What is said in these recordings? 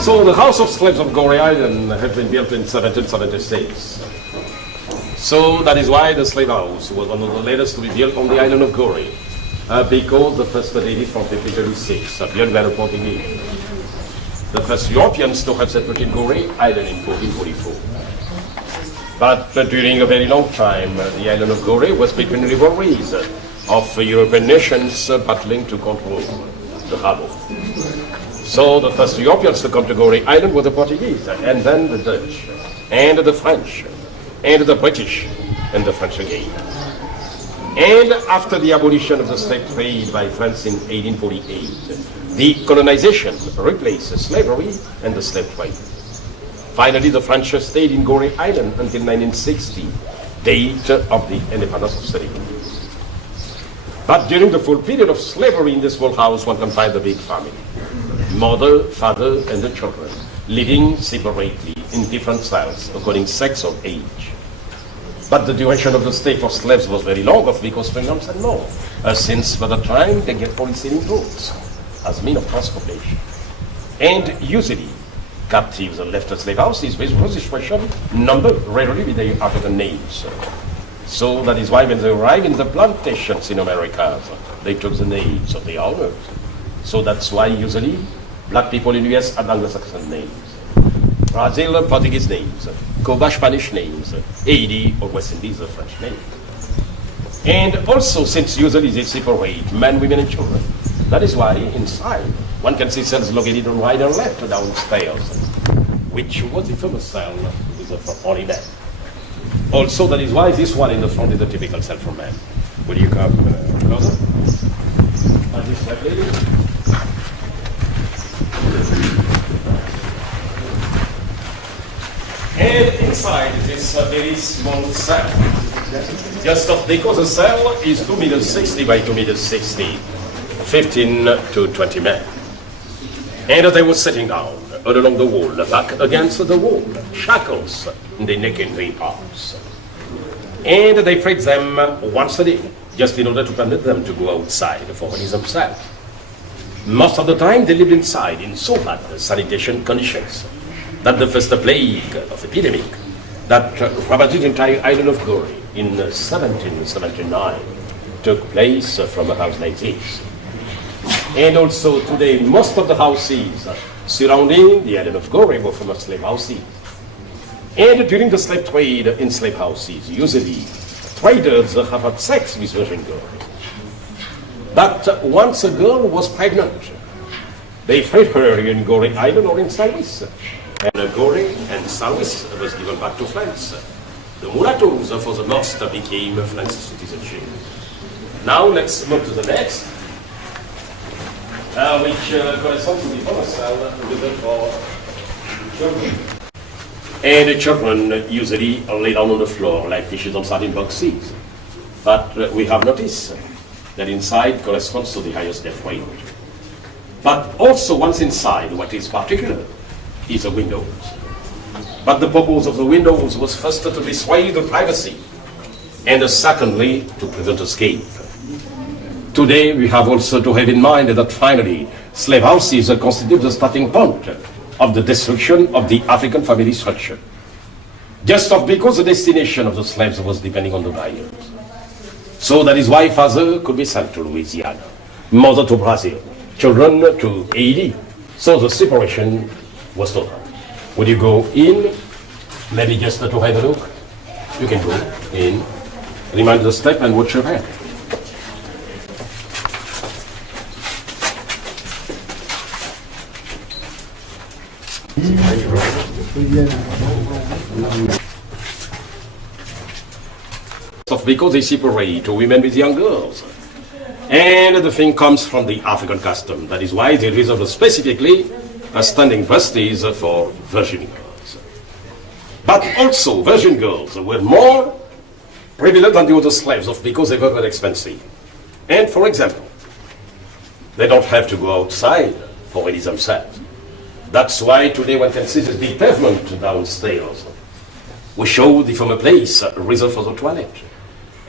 So the House of Slaves of Goree Island had been built in 1776. So that is why the slave house was one of the latest to be built on the island of Goree, because the first dated from 1536, built by the Portuguese. The first Europeans to have settled in Goree Island in 1444. But during a very long time, the island of Goree was between rivalries of European nations battling to control the harbor. So the first Europeans to come to Goree Island were the Portuguese, and then the Dutch, and the French, and the British, and the French again. And after the abolition of the slave trade by France in 1848, the colonization replaced slavery and the slave trade. Finally, the French stayed in Goree Island until 1960, date of the independence of Senegal. But during the full period of slavery in this small house, one can find the big family. Mother, father, and the children, living separately in different cells according sex or age. But the duration of the stay for slaves was very long, because freedom said no, since by the time they get polyethylene roads as mean of transportation. And usually, captives left the slave houses with registration number, rarely with their African names. So that is why when they arrived in the plantations in America, they took the names of the owners. So that's why usually black people in the US had Anglo-Saxon names. Brazil, Portuguese names. Cuba, Spanish names. Haiti or West Indies, French names. And also, since usually they separate men, women, and children, that is why inside one can see cells located on right and left downstairs, which was the famous cell for only men. Also, that is why this one in the front is the typical cell for men. Will you come closer? And this left lady. And inside this very small cell, just because the cell is 2 meters 60 by 2 meters 60, 15 to 20 men. And they were sitting down all along the wall, back against the wall, shackles in their neck and their arms. And they freed them once a day, just in order to permit them to go outside for themselves. Most of the time they lived inside in so bad sanitation conditions that the first plague of epidemic that ravaged the entire island of Goree in 1779 took place from a house like this. And also today most of the houses surrounding the island of Goree were from slave houses. And during the slave trade in slave houses, usually traders have had sex with virgin girls. But once a girl was pregnant, they freed her in Goree Island or in Saint-Louis. And Goree and Saint-Louis was given back to France. The mulattoes for the most became French citizenship. Now let's move to the next, which corresponds to the former cell reserved for children. And the children usually lay down on the floor like fishes on sardine boxes. But we have noticed that inside corresponds to the highest death rate. But also once inside, what is particular is the windows. But the purpose of the windows was first to dissuade the privacy, and secondly, to prevent escape. Today we have also to have in mind that finally, slave houses constitute the starting point of the destruction of the African family structure. Just because the destination of the slaves was depending on the buyers. So that is why father could be sent to Louisiana, mother to Brazil, children to Haiti. So the separation was total. Would you go in? Maybe just to have a look? You can go in, remind the step and watch your hand. Because they separate women with young girls. And the thing comes from the African custom. That is why they reserve specifically a standing breasties for virgin girls. But also virgin girls were more prevalent than the other slaves because they were very expensive. And for example, they don't have to go outside for it themselves. That's why today one can see this big pavement downstairs. We show the former place reserved for the toilet.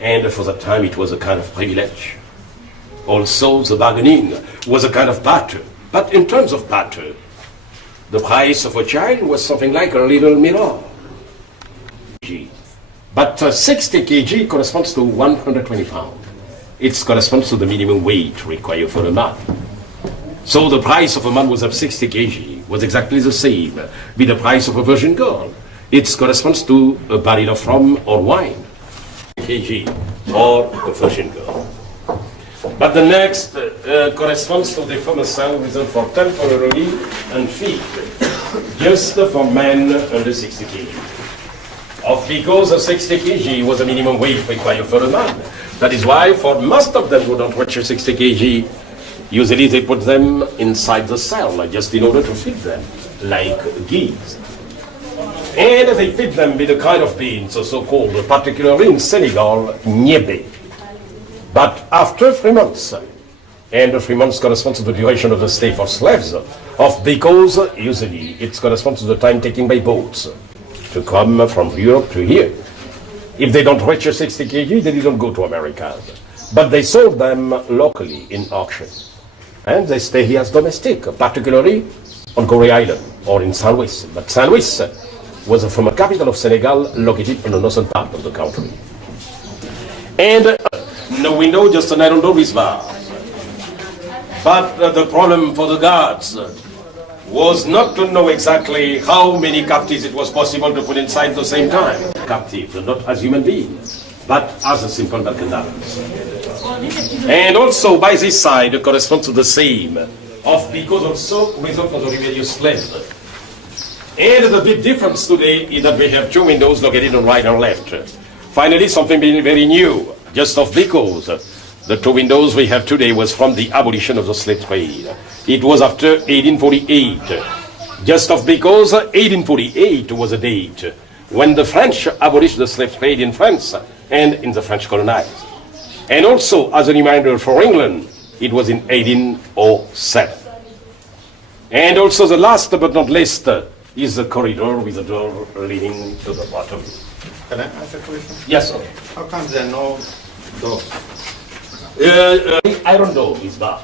And for that time it was a kind of privilege. Also, the bargaining was a kind of barter. But in terms of barter, the price of a child was something like a little mirror. But 60 kg corresponds to 120 pounds. It corresponds to the minimum weight required for a man. So the price of a man was of 60 kg was exactly the same with the price of a virgin girl. It corresponds to a barrel of rum or wine, kg, or a virgin girl. But the next corresponds to the famous cell reserved for temporarily and feed, just for men under 60 kg. Because of 60 kg was the minimum weight required for a man. That is why for most of them who don't reach 60 kg, usually they put them inside the cell, just in order to feed them, like geese. And they feed them with a kind of beans, so-called, particularly in Senegal, niébé. But after 3 months, and the 3 months corresponds to the duration of the stay for slaves, because usually it corresponds to the time taken by boats to come from Europe to here. If they don't reach 60 kg, they didn't go to America. But they sold them locally in auction. And they stay here as domestic, particularly on Gorée Island or in Saint Louis. But Saint Louis was the former capital of Senegal, located in the northern part of the country. And no window, just an iron door with bars. But the problem for the guards was not to know exactly how many captives it was possible to put inside at the same time. Captives, not as human beings, but as a simple mercenaries. And also by this side it corresponds to the same, because also result of the rebellious slaves. And the big difference today is that we have two windows located on right and left. Finally, something very new, just because the two windows we have today was from the abolition of the slave trade. It was after 1848, just because 1848 was a date when the French abolished the slave trade in France and in the French colonized. And also, as a reminder for England, it was in 1807. And also the last but not least is the corridor with the door leading to the bottom. Can I ask a question? Yes, sir. How come there are no doors? Iron door is bars.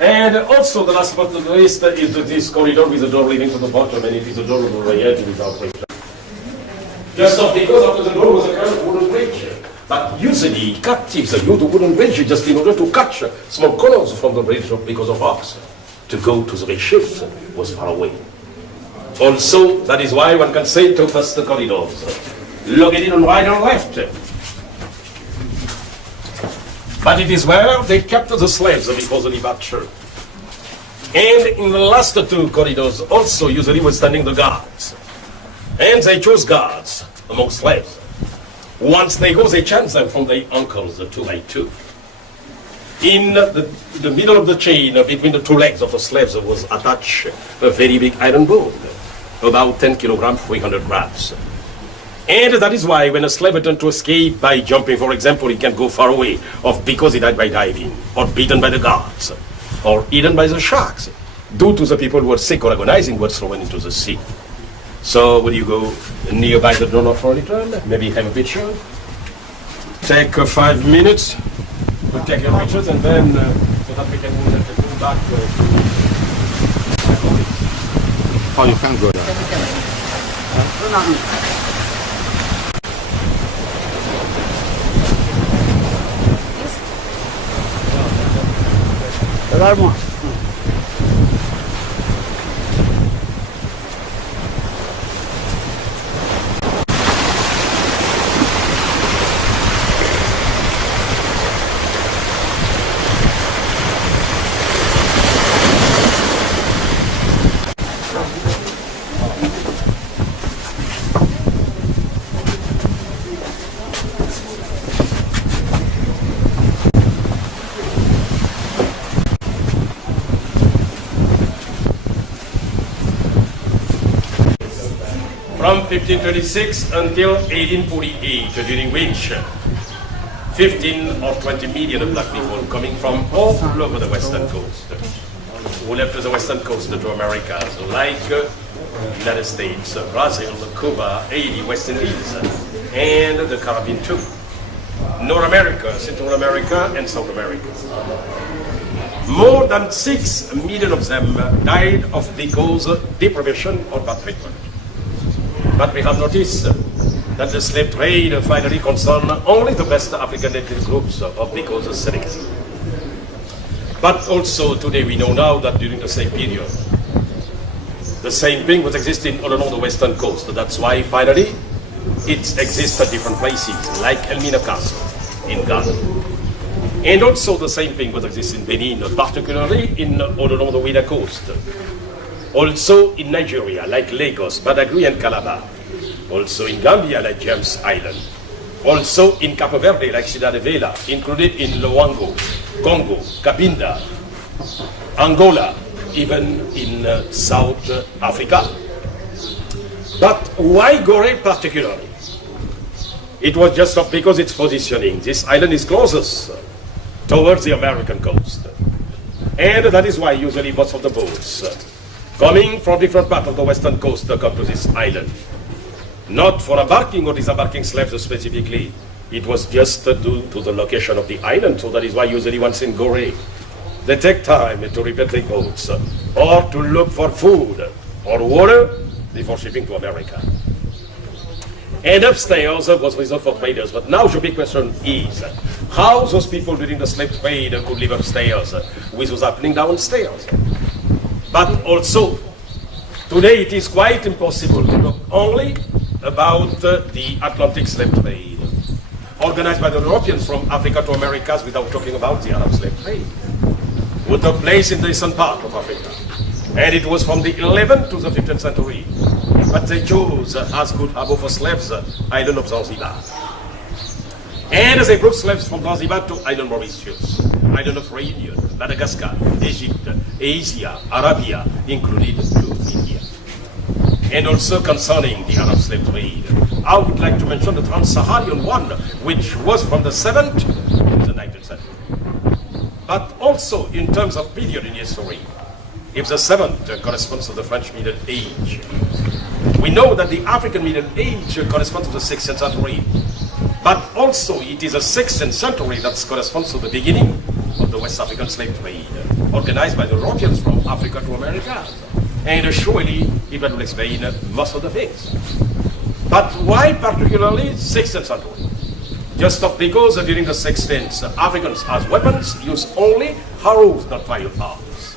And also the last but not least is this corridor with the door leading to the bottom, and it is the door of the Rayette without pressure. Just because after the door was a kind of wooden bridge. But usually captives use the wooden bridge just in order to catch small corners from the bridge because of ox. To go to the ships was far away. Also, that is why one can say two first corridors, located on right and left. But it is where they kept the slaves before the departure. And in the last two corridors also usually were standing the guards. And they chose guards among slaves. Once they go, they change them from their uncles, the 2 by 2. In the middle of the chain, between the two legs of the slaves, was attached a very big iron bone, about 10 kilograms, 300 grams. And that is why when a slave attempts to escape by jumping, for example, he can go far away, or because he died by diving, or beaten by the guards, or eaten by the sharks, due to the people who were sick or agonizing were thrown into the sea. So will you go nearby the donor for a little, maybe have a picture? Take 5 minutes to take your pictures, and then so that we can move back to Oh, you can't go there. Regarde-moi. From 1536 until 1848, during which 15 or 20 million black people coming from all over the western coast, who left the western coast to America, so like United States, Brazil, Cuba, Haiti, West Indies, and the Caribbean too. North America, Central America, and South America. More than 6 million of them died of because deprivation or bad treatment. But we have noticed that the slave trade finally concerned only the best African ethnic groups of because of Senegal. But also today we know now that during the same period, the same thing was existing all along the western coast. That's why finally it exists at different places, like Elmina Castle in Ghana. And also the same thing was existing in Benin, particularly in all along the Wida coast. Also in Nigeria, like Lagos, Badagry and Calabar. Also in Gambia, like James Island. Also in Cape Verde, like Ciudad de Vela, included in Luango, Congo, Cabinda, Angola, even in South Africa. But why Gorée particularly? It was just because its positioning. This island is closest towards the American coast. And that is why usually most of the boats coming from different parts of the western coast come to this island. Not for embarking or disembarking slaves specifically. It was just due to the location of the island. So that is why usually once in Gorée, they take time to repair their boats or to look for food or water before shipping to America. And upstairs was reserved for traders. But now the big question is, how those people during the slave trade could live upstairs with what's happening downstairs? But also, today it is quite impossible to talk only about the Atlantic slave trade, organized by the Europeans from Africa to Americas without talking about the Arab slave trade, who took place in the eastern part of Africa. And it was from the 11th to the 15th century. But they chose as good harbor for slaves, island of Zanzibar. And they brought slaves from Zanzibar to island Mauritius, island of Reunion, Madagascar, Egypt, Asia, Arabia, included to India. And also concerning the Arab slave trade, I would like to mention the Trans-Saharan one, which was from the 7th to the 19th century. But also in terms of period in history, if the 7th corresponds to the French Middle Age, we know that the African Middle Age corresponds to the 16th century, but also it is the 16th century that corresponds to the beginning of the West African slave trade, organized by the Europeans from Africa to America. And surely it will explain most of the things. But why particularly 16th century? Just because during the 16th, Africans as weapons used only arrows, not firearms.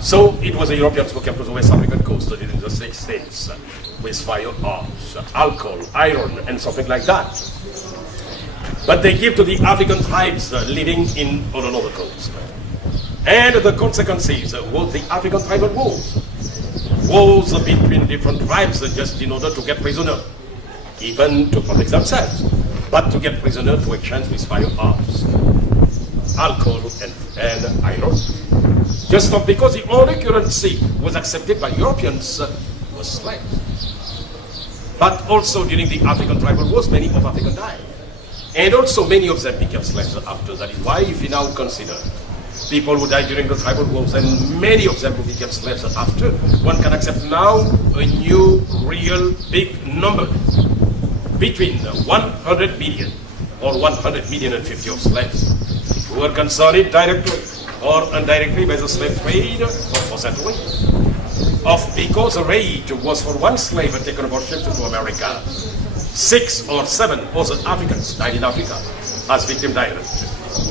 So it was the Europeans who came to the West African coast during the 16th with firearms, alcohol, iron, and something like that. But they give to the African tribes living in on another coast. And the consequences was the African tribal wars. Wars between different tribes just in order to get prisoner, even to protect themselves, but to get prisoner to exchange with firearms, alcohol, and iron. Just because the only currency was accepted by Europeans was slaves. But also during the African tribal wars, many of Africans died. And also many of them became slaves after. That is why if you now consider people who died during the tribal wars and many of them who became slaves after, one can accept now a new, real, big number between 100 million or 100 million and 50 of slaves who were concerned directly or indirectly by the slave trade for centuries. Because the rate was for one slave taken aboard ship to America, 6 or 7 other Africans died in Africa as victim direct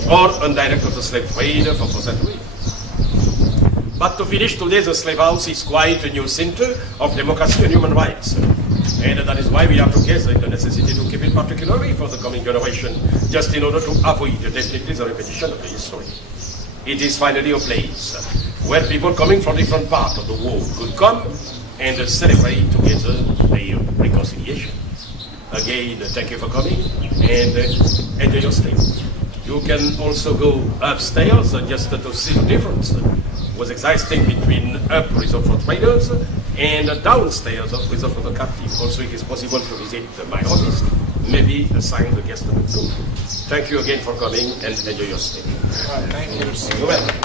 or indirect of the slave trade for centuries. But to finish today, the slave house is quite a new center of democracy and human rights. And that is why we are together in the necessity to keep it particularly for the coming generation, just in order to avoid definitely the repetition of the history. It is finally a place where people coming from different parts of the world could come and celebrate together their reconciliation. Again, thank you for coming and enjoy your stay. You can also go upstairs just to see the difference was existing between up resort for traders and downstairs of resort for the captive. Also, it is possible to visit my office, maybe assign the guest number 2. Thank you again for coming and enjoy your stay. Thank you. You're welcome.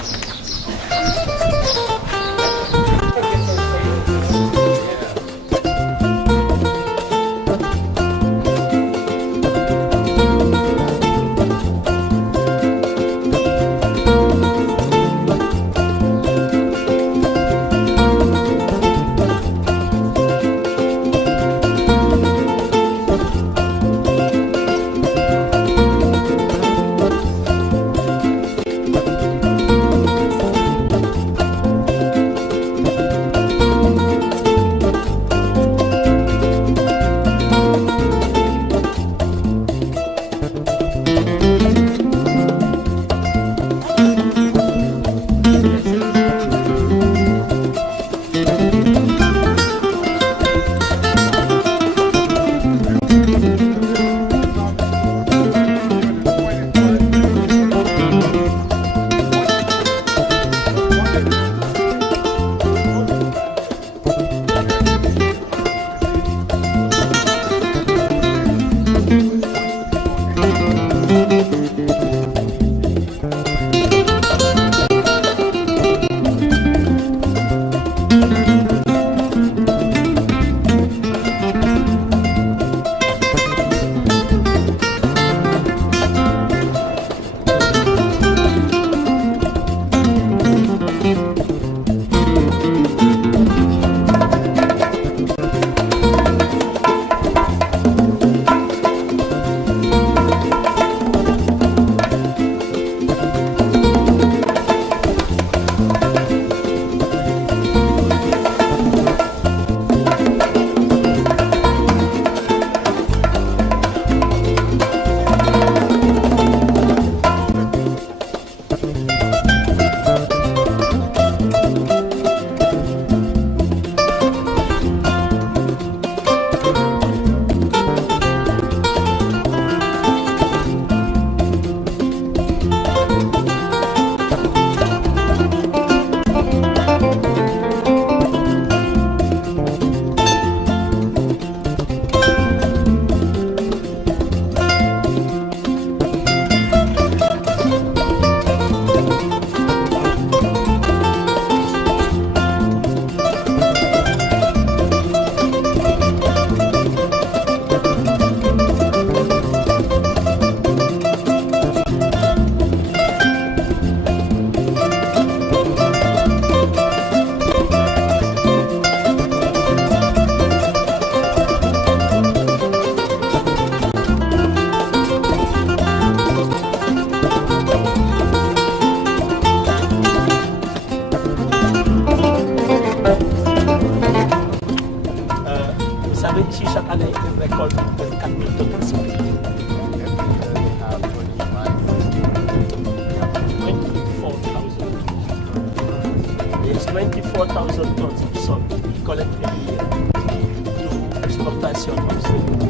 4,000 tons of salt we collect every year to exportation of Senegal.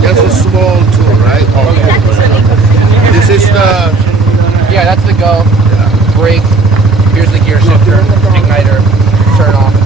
That's a small tool, right? Okay. This is the... Yeah, that's the go. Brake. Here's the gear shifter, igniter, turn off.